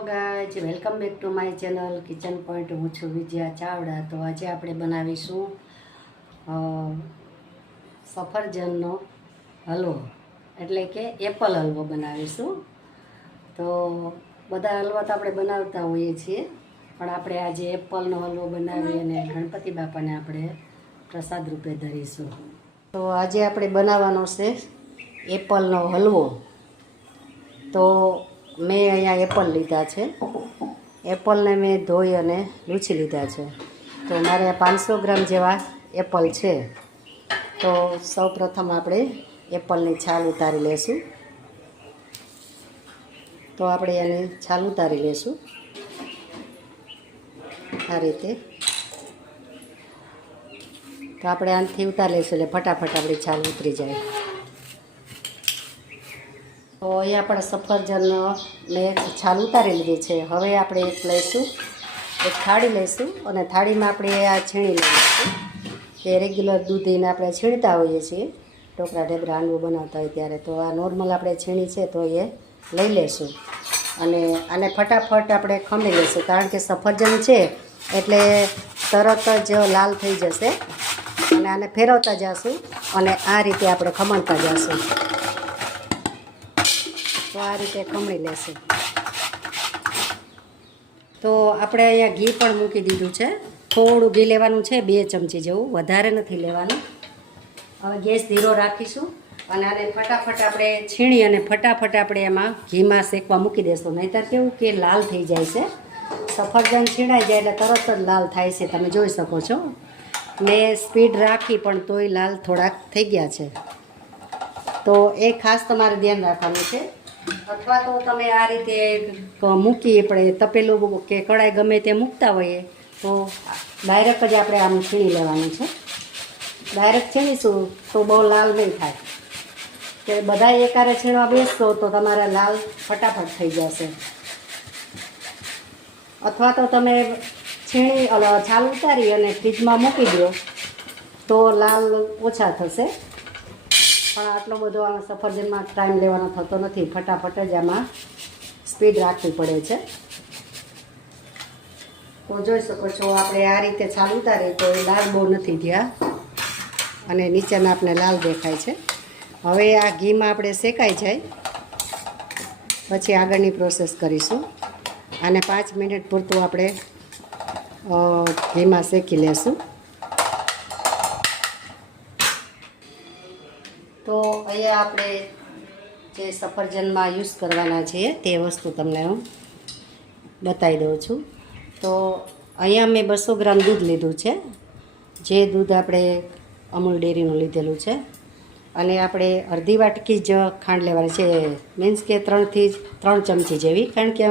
Hello guys, welcome back to my channel kitchen point. હું છું વિજયા ચાવડા. તો આજે આપણે બનાવીશું સફરજનનો હલવો, એટલે કે એપલ હલવો બનાવીશું. તો બધા હલવા તો આપણે બનાવતા હોઈએ છીએ, પણ આપણે આજે એપલનો હલવો બનાવી અને ગણપતિ બાપાને આપણે પ્રસાદ રૂપે ધરીશું. તો આજે આપણે બનાવવાનો છે એપલનો હલવો. તો મેં અહીંયા એપલ લીધા છે. એપલને મેં ધોઈ અને લૂછી લીધા છે. તો મારે 500 ગ્રામ જેવા એપલ છે. તો સૌપ્રથમ આપણે એપલની છાલ ઉતારી લઈશું. તો આપણે એની છાલ ઉતારી લઈશું આ રીતે. તો આપણે આનાથી ઉતારી લઈશું એટલે ફટાફટ આપણી છાલ ઉતરી જાય. તો અહીંયા આપણે સફરજન મેં છાલ ઉતારી લીધી છે. હવે આપણે એક લઈશું, એક થાળી લઈશું અને થાળીમાં આપણે આ છીણી લઈશું. કે રેગ્યુલર દૂધીને આપણે છીણતા હોઈએ છીએ ઢોકળા ઢેબરા હાંડવો બનાવતા હોય ત્યારે. તો આ નોર્મલ આપણે છીણી છે તો એ લઈ લઈશું અને આને ફટાફટ આપણે ખમી લઈશું, કારણ કે સફરજન છે એટલે તરત જ લાલ થઈ જશે. અને આને ફેરવતા જઈશું અને આ રીતે આપણે ખમણતા જઈશું. તો આ રીતે ખમણી લેશું. તો આપણે અહીંયા ઘી પણ મૂકી દીધું છે. થોડું ઘી લેવાનું છે, 2 ચમચી જેવું, વધારે નથી લેવાનું. હવે ગેસ ધીરો રાખીશું અને આને ફટાફટ આપણે છીણી અને ફટાફટ આપણે એમાં ઘીમાં શેકવા મૂકી દઈશું. નહીંતર કેવું કે લાલ થઈ જાય છે. સફરજન છીણાઈ જાય એટલે તરત જ લાલ થાય છે, તમે જોઈ શકો છો. મેં સ્પીડ રાખી પણ તોય લાલ થોડાક થઈ ગયા છે. તો એ ખાસ તમારે ધ્યાન રાખવાનું છે. અથવા તો તમે આ રીતે મૂકી આપણે તપેલું કે કડાઈ ગમે તે મૂકતા હોઈએ તો ડાયરેક્ટ જ આપણે આમ છીણી લેવાનું છે. ડાયરેક્ટ છીણીશું તો બહુ લાલ નહીં થાય. કે બધા એકારે છીણવા બેસશો તો તમારે લાલ ફટાફટ થઈ જશે. અથવા તો તમે છીણી છાલ ઉતારી અને ફ્રીજમાં મૂકી દો તો લાલ ઓછા થશે. પણ આટલો બધો આ સફરજનમાં ટાઈમ લેવાનો થતો નથી. ફટાફટ જ આમાં સ્પીડ રાખવી પડે છે. તો જોઈ શકો છો આપણે આ રીતે છાલ ઉતારી તો એ લાલ બહુ નથી થયા અને નીચેના આપણે લાલ દેખાય છે. હવે આ ઘીમાં આપણે શેકાઈ જાય પછી આગળની પ્રોસેસ કરીશું. આને 5 મિનિટ પૂરતું આપણે ઘીમાં શેકી લેશું. તો અહીંયા આપણે જે સફરજનમાં યુઝ કરવાના છીએ તે વસ્તુ તમને હું બતાવી દઉં છું. તો અહીંયા મેં 200 ગ્રામ દૂધ લીધું છે. જે દૂધ આપણે અમૂલ ડેરીનું લીધેલું છે. અને આપણે અડધી વાટકી જ ખાંડ લેવાની છે, મીન્સ કે 3 થી 3 ચમચી જેવી, કારણ કે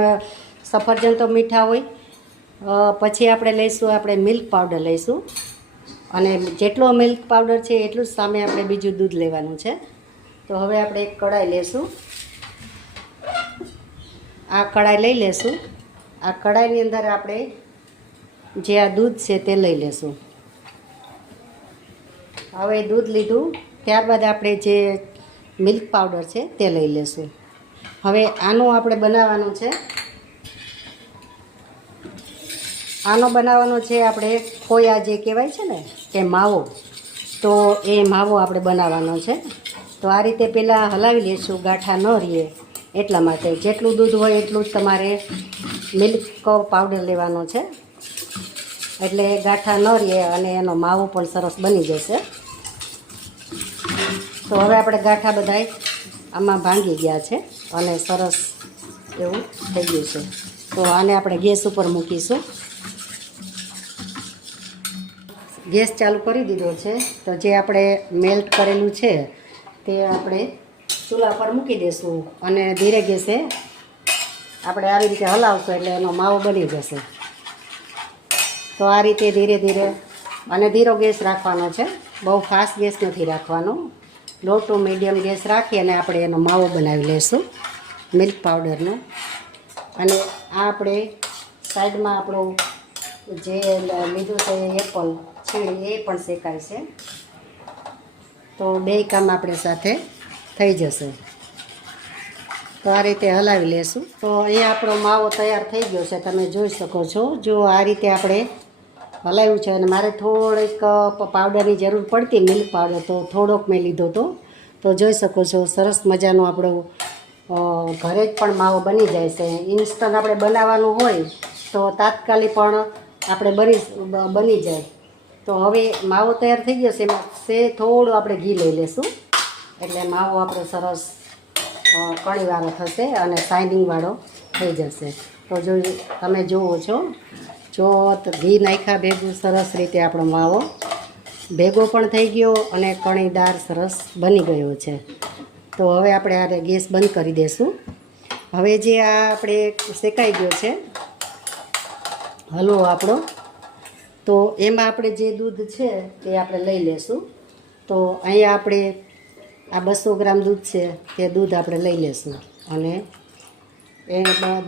સફરજન તો મીઠા હોય. પછી આપણે લઈશું, આપણે મિલ્ક પાવડર લઈશું અને જેટલો મિલ્ક પાવડર છે એટલું જ સામે આપણે બીજું દૂધ લેવાનું છે. તો હવે આપણે એક કડાઈ લેશું. આ કડાઈ લઈ લેશું. આ કડાઈની અંદર આપણે જે આ દૂધ છે તે લઈ લેશું. હવે દૂધ લીધું, ત્યારબાદ આપણે જે મિલ્ક પાવડર છે તે લઈ લેશું. હવે આનું આપણે બનાવવાનું છે. આનો બનાવવાનો છે આપણે ખોયા જે કહેવાય છે ને કે માવો. તો એ માવો આપણે બનાવવાનો છે. તો આ રીતે પહેલાં હલાવી લઈશું, ગાંઠા ન રહે એટલા માટે. જેટલું દૂધ હોય એટલું જ તમારે મિલ્ક પાવડર લેવાનો છે, એટલે ગાંઠા ન રહે અને એનો માવો પણ સરસ બની જશે. તો હવે આપણે ગાંઠા બધાય આમાં ભાંગી ગયા છે અને સરસ એવું થઈ ગયું છે. તો આને આપણે ગેસ ઉપર મૂકીશું. ગેસ ચાલુ કરી દીધો છે. તો જે આપણે મેલ્ટ કરેલું છે તે આપણે ચૂલા પર મૂકી દઈશું અને ધીરે ગેસે આપણે આવી રીતે હલાવશું એટલે એનો માવો બની જશે. તો આ રીતે ધીરે ધીરે અને ધીરો ગેસ રાખવાનો છે, બહુ ફાસ્ટ ગેસ નથી રાખવાનો. લો ટુ મીડિયમ ગેસ રાખી અને આપણે એનો માવો બનાવી લઈશું મિલ્ક પાવડરનો. અને આ આપણે સાઈડમાં આપણું જે લીધું છે એપલ છીણી એ પણ શેકાય છે. તો બે કામ આપણે સાથે થઈ જશે. તો આ રીતે હલાવી લેશું. તો અહીંયા આપણો માવો તૈયાર થઈ ગયો છે, તમે જોઈ શકો છો. જો આ રીતે આપણે હલાવ્યું છે અને મારે થોડીક પાવડરની જરૂર પડતી, મિલ્ક પાવડર, તો થોડોક મેં લીધો હતો. તો જોઈ શકો છો સરસ મજાનો આપણો ઘરે જ પણ માવો બની જાય છે. ઇન્સ્ટન્ટ આપણે બનાવવાનું હોય તો તાત્કાલિક પણ આપણે બની જાય. તો હવે માવો તૈયાર થઈ ગયો છે, એમાં થોડું આપણે ઘી લઈ લેશું એટલે માવો આપણો સરસ કણીવાળો થશે અને શાઇનિંગવાળો થઈ જશે. તો જો તમે જુઓ છો, જો ઘી નાખ્યા ભેગું સરસ રીતે આપણો માવો ભેગો પણ થઈ ગયો અને કણીદાર સરસ બની ગયો છે. તો હવે આપણે આ ગેસ બંધ કરી દઈશું. હવે જે આ આપણે શેકાઈ ગયો છે હલવો આપણો, તો એમાં આપણે જે દૂધ છે તે આપણે લઈ લેશું. તો અહીંયા આપણે આ 200 ગ્રામ દૂધ છે તે દૂધ આપણે લઈ લેશું અને એ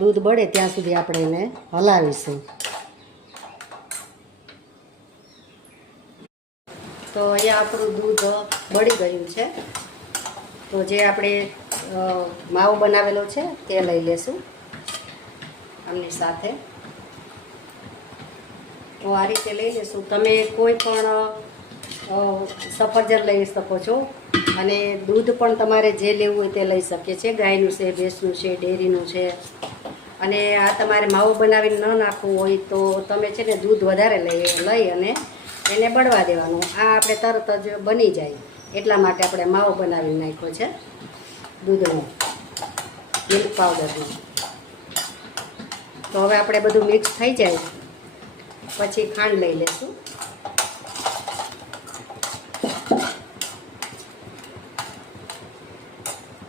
દૂધ બળે ત્યાં સુધી આપણે એને હલાવીશું. તો અહીંયા આપણું દૂધ બળી ગયું છે. તો જે આપણે માવો બનાવેલો છે તે લઈ લેશું આમની સાથે. તો આ રીતે લઈ લેશું. તમે કોઈ પણ સફરજન લઈ શકો છો અને દૂધ પણ તમારે જે લેવું હોય તે લઈ શકીએ છીએ. ગાયનું છે, ભેંસનું છે, ડેરીનું છે. અને આ તમારે માવો બનાવીને ન નાખવું હોય તો તમે છે ને દૂધ વધારે લઈ અને એને બળવા દેવાનું. આ આપણે તરત જ બની જાય એટલા માટે આપણે માવો બનાવીને નાખ્યો છે દૂધનો, મિલ્ક પાવડરનો. તો હવે આપણે બધું મિક્સ થઈ જાય પછી ખાંડ લઈ લેશું.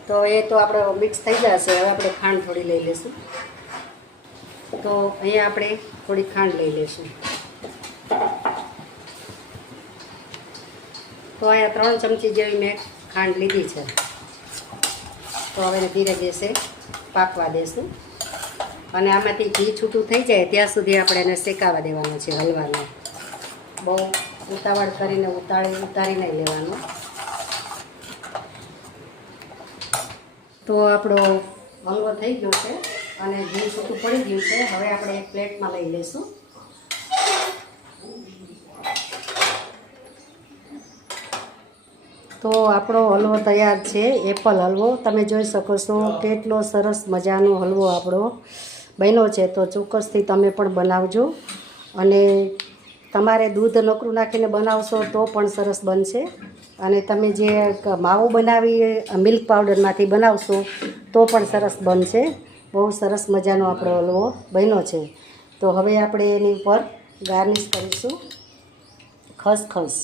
તો એ તો આપણે મિક્સ થઈ જશે. હવે આપણે ખાંડ થોડી લઈ લેશું. તો અહીંયા આપણે થોડી ખાંડ લઈ લેશું. તો અહીંયા 3 ચમચી જેવી મેં ખાંડ લીધી છે. તો હવે ધીરે ગેસે પાકવા દેશું અને આમાંથી ઘી છૂટું થઈ જાય ત્યાં સુધી આપણે એને શેકાવા દેવાનો છે હલવાને. બહુ ઉતાવળ કરીને ઉતારી નહીં લેવાનો. તો આપણો હલવો થઈ ગયો છે અને ઘી છૂટું પડી ગયું છે. હવે આપણે એક પ્લેટમાં લઈ લઈશું. તો આપણો હલવો તૈયાર છે, એપલ હલવો. તમે જોઈ શકો છો કેટલો સરસ મજાનો હલવો આપણો બન્યો છે. તો ચોક્કસથી તમે પણ બનાવજો અને તમારે દૂધ નકરું નાખીને બનાવશો તો પણ સરસ બનશે. અને તમે જે માવો બનાવી મિલ્ક પાવડરમાંથી બનાવશો તો પણ સરસ બનશે. બહુ સરસ મજાનો આપણો હલવો બન્યો છે. તો હવે આપણે એની ઉપર ગાર્નિશ કરીશું ખસખસ.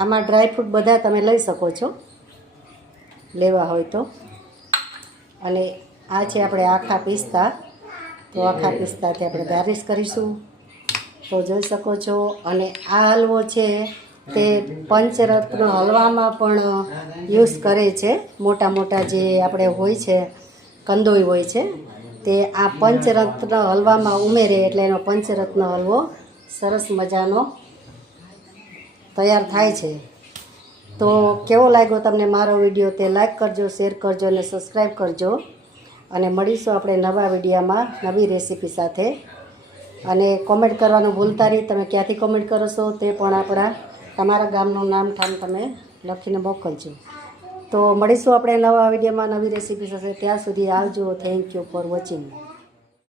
આમાં ડ્રાયફ્રૂટ બધા તમે લઈ શકો છો લેવા હોય તો. અને આ છે આપણે આખા પિસ્તા. તો આખા પિસ્તાથી આપણે ગાર્નિશ કરીશું. તો જોઈ શકો છો. અને આ હલવો છે તે પંચરત્ન હલવામાં પણ યુઝ કરે છે. મોટા મોટા જે આપણે હોય છે કંદોઈ હોય છે તે આ પંચરત્ન હલવામાં ઉમેરે એટલે એનો પંચરત્ન હલવો સરસ મજાનો તૈયાર થાય છે. તો કેવો લાગ્યો તમને મારો વિડીયો તે લાઈક કરજો, શેર કરજો અને સબસ્ક્રાઈબ કરજો. અને મળીશું આપણે નવા વિડીયોમાં નવી રેસીપી સાથે. અને કોમેન્ટ કરવાનું ભૂલતા નહીં. તમે ક્યાંથી કોમેન્ટ કરો છો તે પણ તમારા ગામનું નામ ઠામ તમે લખીને મોકલજો. તો મળીશું આપણે નવા વિડીયોમાં નવી રેસીપી સાથે. ત્યાં સુધી આવજો. Thank you for watching.